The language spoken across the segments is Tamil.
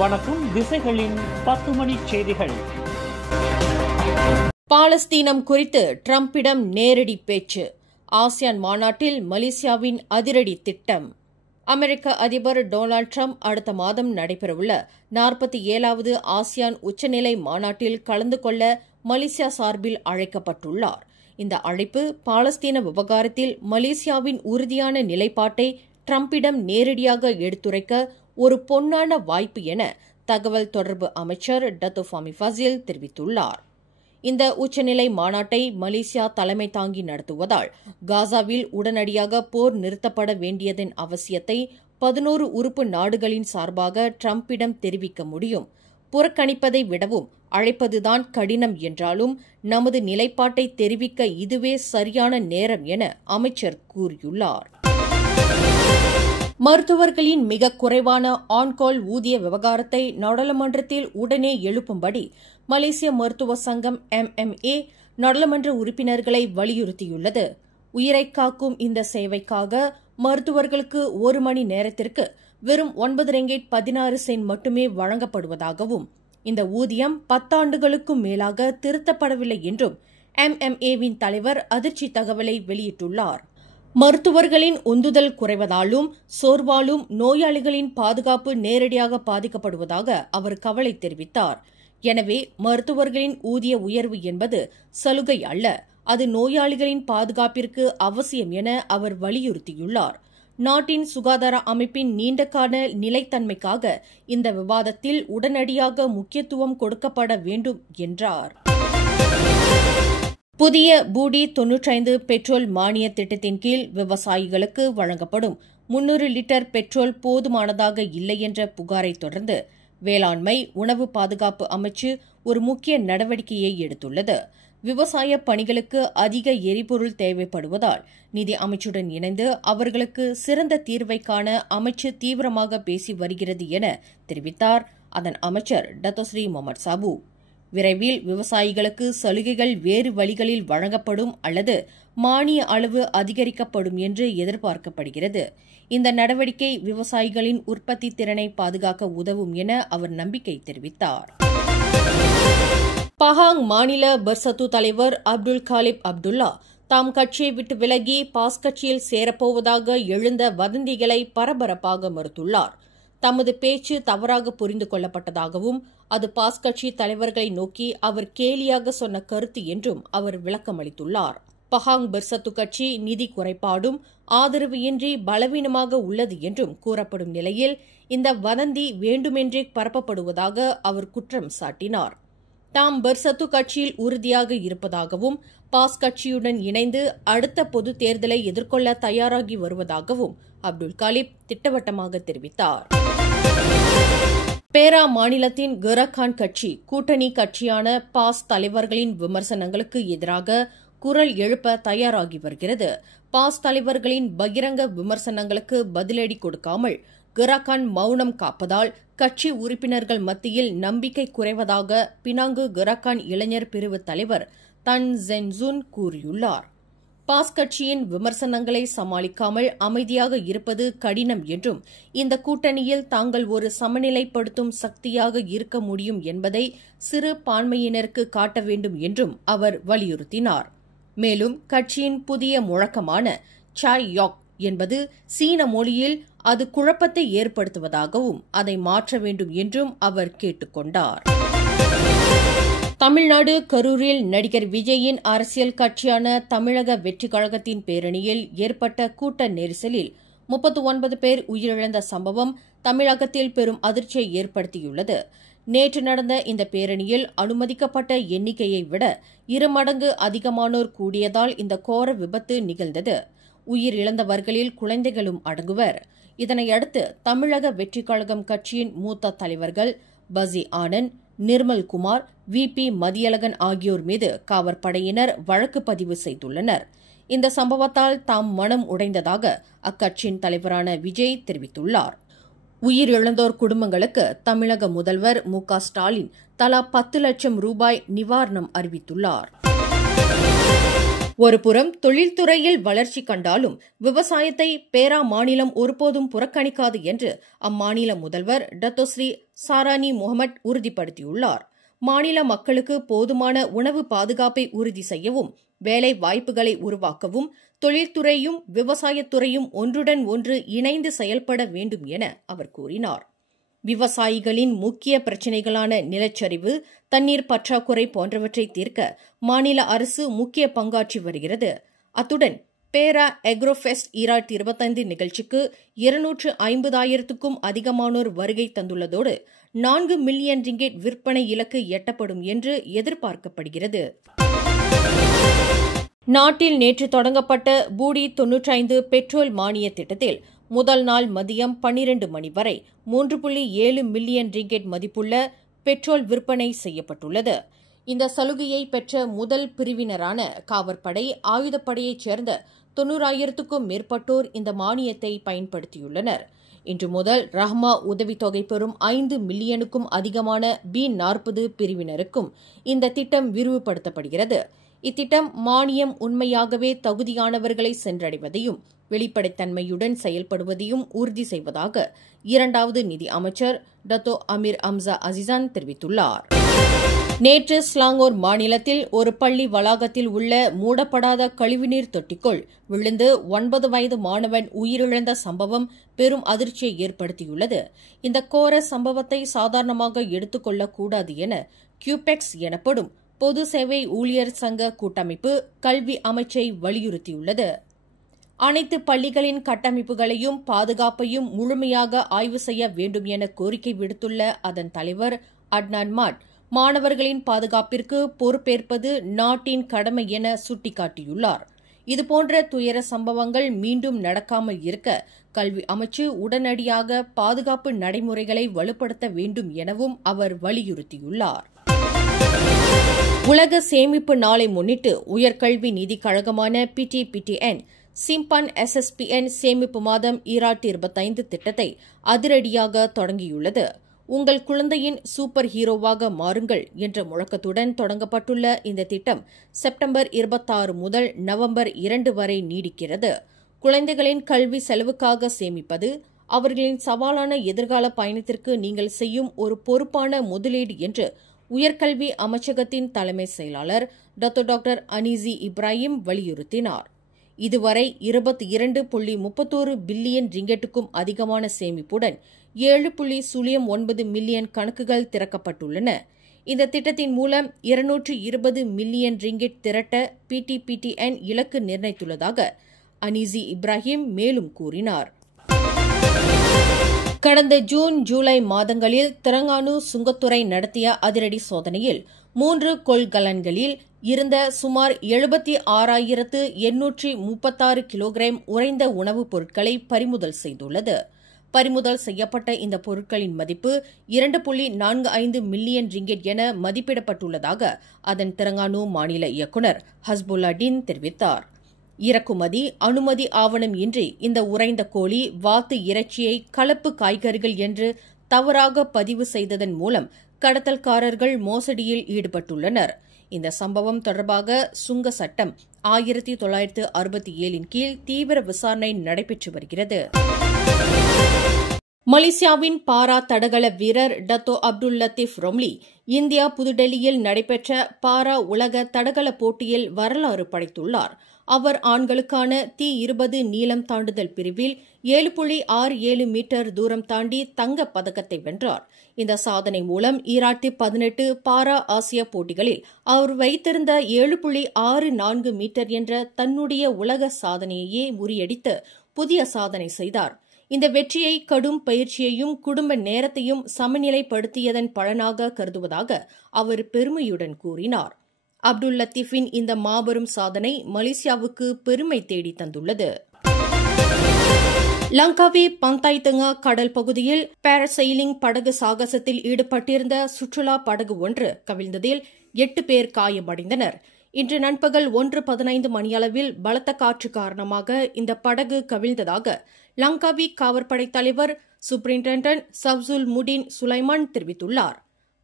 வணக்கம். திசைகளின் 10 மணி செய்திகள். பாலஸ்தீனம் குறித்து டிரம்பிடம் நேரடி பேச்சு. ஆசியான் மாநாட்டில் மலேசியாவின் அதிரடி திட்டம். அமெரிக்க அதிபர் டொனால்டு டிரம்ப் அடுத்த மாதம் நடைபெறவுள்ள 47வது ஆசியான் உச்சநிலை மாநாட்டில் கலந்து கொள்ள மலேசியா சார்பில் அழைக்கப்பட்டுள்ளார். இந்த அழைப்பு பாலஸ்தீன விவகாரத்தில் மலேசியாவின் உறுதியான நிலைப்பாட்டை டிரம்பிடம் நேரடியாக எடுத்துரைக்க ஒரு பொன்னான வாய்ப்பு என தகவல் தொடர்பு அமைச்சர் டத்தோ ஃபாமி ஃபசில் தெரிவித்துள்ளார். இந்த உச்சநிலை மாநாட்டை மலேசியா தலைமை தாங்கி நடத்துவதால் காசாவில் உடனடியாக போர் நிறுத்தப்பட வேண்டியதன் அவசியத்தை 11 உறுப்பு நாடுகளின் சார்பாக டிரம்பிடம் தெரிவிக்க முடியும். புறக்கணிப்பதை விடவும் அழைப்பதுதான் கடினம் என்றாலும் நமது நிலைப்பாட்டை தெரிவிக்க இதுவே சரியான நேரம் என அமைச்சர் கூறியுள்ளார். மருத்துவர்களின் மிக குறைவான ஆன்கால் ஊதிய விவகாரத்தை நாடாளுமன்றத்தில் உடனே எழுப்பும்படி மலேசிய மருத்துவ சங்கம் MMA நாடாளுமன்ற உறுப்பினர்களை வலியுறுத்தியுள்ளது. உயிரை காக்கும் இந்த சேவைக்காக மருத்துவர்களுக்கு 1 மணி நேரத்திற்கு வெறும் 9 ரிங்கெட் 16 சென்ட் மட்டுமே வழங்கப்படுவதாகவும் இந்த ஊதியம் 10 ஆண்டுகளுக்கும் மேலாக திருத்தப்படவில்லை என்றும் MMAவின் தலைவர் அதிர்ச்சி தகவலை வெளியிட்டுள்ளார். மருத்துவர்களின் உந்துதல் குறைவதாலும் சோர்வாலும் நோயாளிகளின் பாதுகாப்பு நேரடியாக பாதிக்கப்படுவதாக அவர் கவலை தெரிவித்தார். எனவே மருத்துவர்களின் ஊதிய உயர்வு என்பது சலுகை அல்ல, அது நோயாளிகளின் பாதுகாப்பிற்கு அவசியம் என அவர் வலியுறுத்தியுள்ளார். நாட்டின் சுகாதார அமைப்பின் நீண்டகால நிலைத்தன்மைக்காக இந்த விவாதத்தில் உடனடியாக முக்கியத்துவம் கொடுக்கப்பட வேண்டும் என்றார். புதிய பூடி 95 பெட்ரோல் மானிய திட்டத்தின் கீழ் விவசாயிகளுக்கு வழங்கப்படும் 300 லிட்டர் பெட்ரோல் போதுமானதாக இல்லை என்ற புகாரை தொடர்ந்து வேளாண்மை உணவு பாதுகாப்பு அமைச்சு ஒரு முக்கிய நடவடிக்கையை எடுத்துள்ளது. விவசாய பணிகளுக்கு அதிக எரிபொருள் தேவைப்படுவதால் நிதி அமைச்சுடன் இணைந்து அவர்களுக்கு சிறந்த தீர்வை காண அமைச்சு தீவிரமாக பேசி வருகிறது என தெரிவித்தார் அதன் அமைச்சர் டத்தோஸ்ரீ முகமது சாபு. விரைவில் விவசாயிகளுக்கு சலுகைகள் வேறு வழிகளில் வழங்கப்படும் அல்லது மானிய அளவு அதிகரிக்கப்படும் என்று எதிர்பார்க்கப்படுகிறது. இந்த நடவடிக்கை விவசாயிகளின் உற்பத்தி திறனை பாதுகாக்க உதவும் என அவர் நம்பிக்கை தெரிவித்தார். பஹாங் மாநில பர்சத்து தலைவர் அப்துல் காலிப் அப்துல்லா தாம் கட்சியை விட்டு விலகி பாஸ் கட்சியில் சேரப்போவதாக எழுந்த வதந்திகளை பரபரப்பாக மறுத்துள்ளார். தமது பேச்சு தவறாக புரிந்து கொள்ளப்பட்டதாகவும் அது பாஸ் கட்சி தலைவர்களை நோக்கி அவர் கேலியாக சொன்ன கருத்து என்றும் அவர் விளக்கமளித்துள்ளார். பஹாங் பர்சத்து கட்சி நிதி குறைபாடும் ஆதரவு இன்றி பலவீனமாக உள்ளது என்றும் கூறப்படும் நிலையில் இந்த வதந்தி வேண்டுமென்றே பரப்பப்படுவதாக அவர் குற்றம் சாட்டினார். தாம் பர்சத்து கட்சியில் உறுதியாக இருப்பதாகவும் பாஸ் கட்சியுடன் இணைந்து அடுத்த பொதுத் தேர்தலை எதிர்கொள்ள தயாராகி வருவதாகவும் அப்துல் காலிப் திட்டவட்டமாக தெரிவித்தார். பேரா மாநிலத்தின் கராகான் கட்சி கூட்டணி கட்சியான பாஸ் தலைவர்களின் விமர்சனங்களுக்கு எதிராக குரல் எழுப்ப தயாராகி வருகிறது. பாஸ் தலைவர்களின் பகிரங்க விமர்சனங்களுக்கு பதிலடி கொடுக்காமல் கராகான் மௌனம் காப்பதால் கட்சி உறுப்பினர்கள் மத்தியில் நம்பிக்கை குறைவதாக பினாங்கு கராகான் இளைஞர் பிரிவு தலைவர் தன் ஜென்சுன் கூறியுள்ளார். பாஸ் கட்சியின் விமர்சனங்களை சமாளிக்காமல் அமைதியாக இருப்பது கடினம் என்றும் இந்த கூட்டணியில் தாங்கள் ஒரு சமநிலைப்படுத்தும் சக்தியாக இருக்க முடியும் என்பதை சிறுபான்மையினருக்கு காட்ட வேண்டும் என்றும் அவர் வலியுறுத்தினார். மேலும் கட்சியின் புதிய முழக்கமான சாய் யாக் என்பது சீன மொழியில் அது குழப்பத்தை ஏற்படுத்துவதாகவும் அதை மாற்ற வேண்டும் என்றும் அவர் கேட்டுக் கொண்டார். தமிழ்நாடு கரூரில் நடிகர் விஜயின் அரசியல் கட்சியான தமிழக வெற்றிக் கழகத்தின் பேரணியில் ஏற்பட்ட கூட்ட நெரிசலில் 39 பேர் உயிரிழந்த சம்பவம் தமிழகத்தில் பெரும் அதிர்ச்சியை ஏற்படுத்தியுள்ளது. நேற்று நடந்த இந்த பேரணியில் அனுமதிக்கப்பட்ட எண்ணிக்கையை விட 2 மடங்கு அதிகமானோர் கூடியதால் இந்த கோர விபத்து நிகழ்ந்தது. உயிரிழந்தவர்களில் குழந்தைகளும் அடங்குவர். இதனையடுத்து தமிழக வெற்றிக் கழகம் கட்சியின் மூத்த தலைவர்கள் பசி ஆனந்த், நிர்மல்குமார், VP மதியழகன் ஆகியோர் மீது காவற்படையினர் வழக்கு பதிவு செய்துள்ளனர். இந்த சம்பவத்தால் தாம் மனம் உடைந்ததாக அக்கட்சியின் தலைவரான விஜய் தெரிவித்துள்ளார். உயிரிழந்தோர் குடும்பங்களுக்கு தமிழக முதல்வர் மு.க. ஸ்டாலின் தலா 10 லட்சம் ரூபாய் நிவாரணம் அறிவித்துள்ளார். ஒருபுறம் தொழில்துறையில் வளர்ச்சி கண்டாலும் விவசாயத்தை பேரா மாநிலம் ஒருபோதும் புறக்கணிக்காது என்று அம்மாநில முதல்வர் டத்தோஸ்ரீ சாரானி முகமட் உறுதிப்படுத்தியுள்ளார். மாநில மக்களுக்கு போதுமான உணவு பாதுகாப்பை உறுதி செய்யவும், வேலை வாய்ப்புகளை உருவாக்கவும் தொழில்துறையும் விவசாயத்துறையும் ஒன்றுடன் ஒன்று இணைந்து செயல்பட வேண்டும் என அவர் கூறினார். விவசாயிகளின் முக்கிய பிரச்சினைகளான நிலச்சரிவு, தண்ணீர் பற்றாக்குறை போன்றவற்றை தீர்க்க மாநில அரசு முக்கிய பங்காற்றி வருகிறது. அத்துடன் பேரா எக்ரோஃபெஸ்ட் 2025 நிகழ்ச்சிக்கு 250,000க்கும் அதிகமானோர் வருகை தந்துள்ளதோடு 4 மில்லியன் ரிங்கெட் விற்பனை இலக்கு எட்டப்படும் என்று எதிர்பார்க்கப்படுகிறது. நாட்டில் நேற்று தொடங்கப்பட்ட பூடி 95 பெட்ரோல் மானிய திட்டத்தில் முதல் நாள் மதியம் 12 மணி வரை 3.7 மில்லியன் ரிங்கெட் மதிப்புள்ள பெட்ரோல் விற்பனை செய்யப்பட்டுள்ளது. இந்த சலுகையை பெற்ற முதல் பிரிவினரான காவற்படை, ஆயுதப்படையைச் சேர்ந்த 90,000க்கும் மேற்பட்டோர் இந்த மானியத்தை பயன்படுத்தியுள்ளனர். இன்று முதல் ரஹ்மா உதவித்தொகை பெறும் 5 மில்லியனுக்கும் அதிகமான B40 பிரிவினருக்கும் இந்த திட்டம் விரிவுபடுத்தப்படுகிறது. இத்திட்டம் மானியம் உண்மையாகவே தகுதியானவர்களை சென்றடைவதையும் வெளிப்படைத்தன்மையுடன் செயல்படுவதையும் உறுதி செய்வதாக இரண்டாவது நிதி அமைச்சர் டத்தோ அமீர் அம்சா அசிசான் தெரிவித்துள்ளார். நேற்று ஸ்லாங்கோர் மாநிலத்தில் ஒரு பள்ளி வளாகத்தில் உள்ள மூடப்படாத கழிவுநீர் தொட்டிக்குள் விழுந்து 9 வயது மாணவன் உயிரிழந்த சம்பவம் பெரும் அதிர்ச்சியை ஏற்படுத்தியுள்ளது. இந்த கோர சம்பவத்தை சாதாரணமாக எடுத்துக் கொள்ளக்கூடாது என கியூபெக்ஸ் எனப்படும் பொது சேவை ஊழியர் சங்க கூட்டமைப்பு கல்வி அமைச்சை வலியுறுத்தியுள்ளது. அனைத்து பள்ளிகளின் கட்டமைப்புகளையும் பாதுகாப்பையும் முழுமையாக ஆய்வு செய்ய வேண்டும் என கோரிக்கை விடுத்துள்ள அதன் தலைவர் அட்னான் மாட், மாணவர்களின் பாதுகாப்பிற்கு பொறுப்பேற்பது நாட்டின் கடமை என சுட்டிக்காட்டியுள்ளார். இதுபோன்ற துயர சம்பவங்கள் மீண்டும் நடக்காமல் இருக்க கல்வி அமைச்சு உடனடியாக பாதுகாப்பு நடைமுறைகளை வலுப்படுத்த வேண்டும் எனவும் அவர் வலியுறுத்தியுள்ளார். உலக சேமிப்பு நாளை முன்னிட்டு உயர்கல்வி நிதிக் கழகமான PTPTN சிம்பான் SSPN சேமிப்பு மாதம் 2025 திட்டத்தை அதிரடியாக தொடங்கியுள்ளது. உங்கள் குழந்தையின் சூப்பர் ஹீரோவாக மாறுங்கள் என்ற முழக்கத்துடன் தொடங்கப்பட்டுள்ள இந்த திட்டம் செப்டம்பர் 26 முதல் நவம்பர் 2 வரை நீடிக்கிறது. குழந்தைகளின் கல்வி செலவுக்காக சேமிப்பது அவர்களின் சவாலான எதிர்கால பயணத்திற்கு நீங்கள் செய்யும் ஒரு பொறுப்பான முதலீடு என்று உயர்கல்வி அமைச்சகத்தின் தலைமை செயலாளர் டாக்டர் அனீசி இப்ராஹிம் வலியுறுத்தினார். இதுவரை 22.31 பில்லியன் ரிங்கெட்டுக்கும் அதிகமான சேமிப்புடன் 7.09 மில்லியன் கணக்குகள் திறக்கப்பட்டுள்ளன. இந்த திட்டத்தின் மூலம் 220 மில்லியன் ரிங்கெட் திரட்ட PTPTN இலக்கு நிர்ணயித்துள்ளதாக அனீசி இப்ராஹிம் மேலும் கூறினார். கடந்த ஜூன், ஜூலை மாதங்களில் தெலங்கானா சுங்கத்துறை நடத்திய அதிரடி சோதனையில் 3 கொள்கலன்களில் இருந்த சுமார் 76,836 கிலோகிராம் உறைந்த உணவுப் பொருட்களை பறிமுதல் செய்துள்ளது. பறிமுதல் செய்யப்பட்ட இந்த பொருட்களின் மதிப்பு 2.45 மில்லியன் ரிங்கெட் என மதிப்பிடப்பட்டுள்ளதாக அதன் தெலங்கானா மாநில இயக்குநர் ஹஸ்புல்லாடின் தெரிவித்தார். இறக்குமதி அனுமதி ஆவணம் இன்றி இந்த உறைந்த கோழி, வாத்து இறைச்சியை கலப்பு காய்கறிகள் என்று தவறாக பதிவு செய்ததன் மூலம் கடத்தல்காரர்கள் மோசடியில் ஈடுபட்டுள்ளனர். இந்த சம்பவம் தொடர்பாக சுங்க சட்டம் 1967 கீழ் தீவிர விசாரணை நடைபெற்று வருகிறது. மலேசியாவின் பாரா தடகள வீரர் டத்தோ அப்துல் லத்தீப் ரொம்லி இந்தியா புதுடெல்லியில் நடைபெற்ற பாரா உலக தடகள போட்டியில் வரலாறு படைத்துள்ளார். அவர் ஆண்களுக்கான T20 நீளம் தாண்டுதல் பிரிவில் 7.67 மீட்டர் தூரம் தாண்டி தங்கப் பதக்கத்தை வென்றார். இந்த சாதனை மூலம் 2018 பாரா ஆசிய போட்டிகளில் அவர் வைத்திருந்த 7.64 மீட்டர் என்ற தன்னுடைய உலக சாதனையையே முறியடித்து புதிய சாதனை செய்தார். இந்த வெற்றியை கடும் பயிற்சியையும் குடும்ப நேரத்தையும் சமநிலைப்படுத்தியதன் பலனாக கருதுவதாக அவர் பெருமையுடன் கூறினார். அப்துல் லத்தீஃபின் இந்த மாபெரும் சாதனை மலேசியாவுக்கு பெருமை தேடி தந்துள்ளது. லங்காவி பந்தாய்தங்கா கடல் பகுதியில் பாராசெயிலிங் படகு சாகசத்தில் ஈடுபட்டிருந்த சுற்றுலா படகு ஒன்று கவிழ்ந்ததில் 8 பேர் காயமடைந்தனர். இன்று நண்பகல் 1:15 மணியளவில் பலத்த காற்று காரணமாக இந்த படகு கவிழ்ந்ததாக லங்காவி காவற்படை தலைவர் சூப்பரிண்டென்டன்ட் சப்சுல் முடீன் சுலைமான் தெரிவித்துள்ளார்.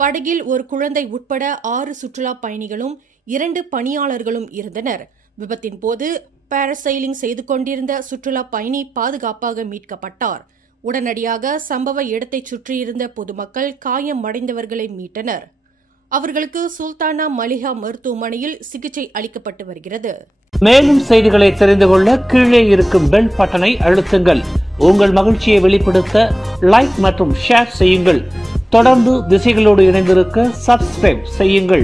படகில் ஒரு குழந்தை உட்பட 6 சுற்றுலா பயணிகளும் 2 பணியாளர்களும் இருந்தனர். விபத்தின் போது பாராசைலிங் செய்து கொண்டிருந்த சுற்றுலா பயணி பாதுகாப்பாக மீட்கப்பட்டார். உடனடியாக சம்பவ இடத்தைச் சுற்றியிருந்த பொதுமக்கள் காயமடைந்தவர்களை மீட்டனர். அவர்களுக்கு சுல்தானா மலிஹா மருத்துவமனையில் சிகிச்சை அளிக்கப்பட்டு வருகிறது. மேலும் செய்திகளை தெரிந்து கொள்ள கீழே இருக்கும் பெல் பட்டனை அழுத்துங்கள். உங்கள் மகிழ்ச்சியை வெளிப்படுத்த லைக் மற்றும் ஷேர் செய்யுங்கள். தொடர்ந்து திசைகளோடு இணைந்திருக்க சப்ஸ்கிரைப் செய்யுங்கள்.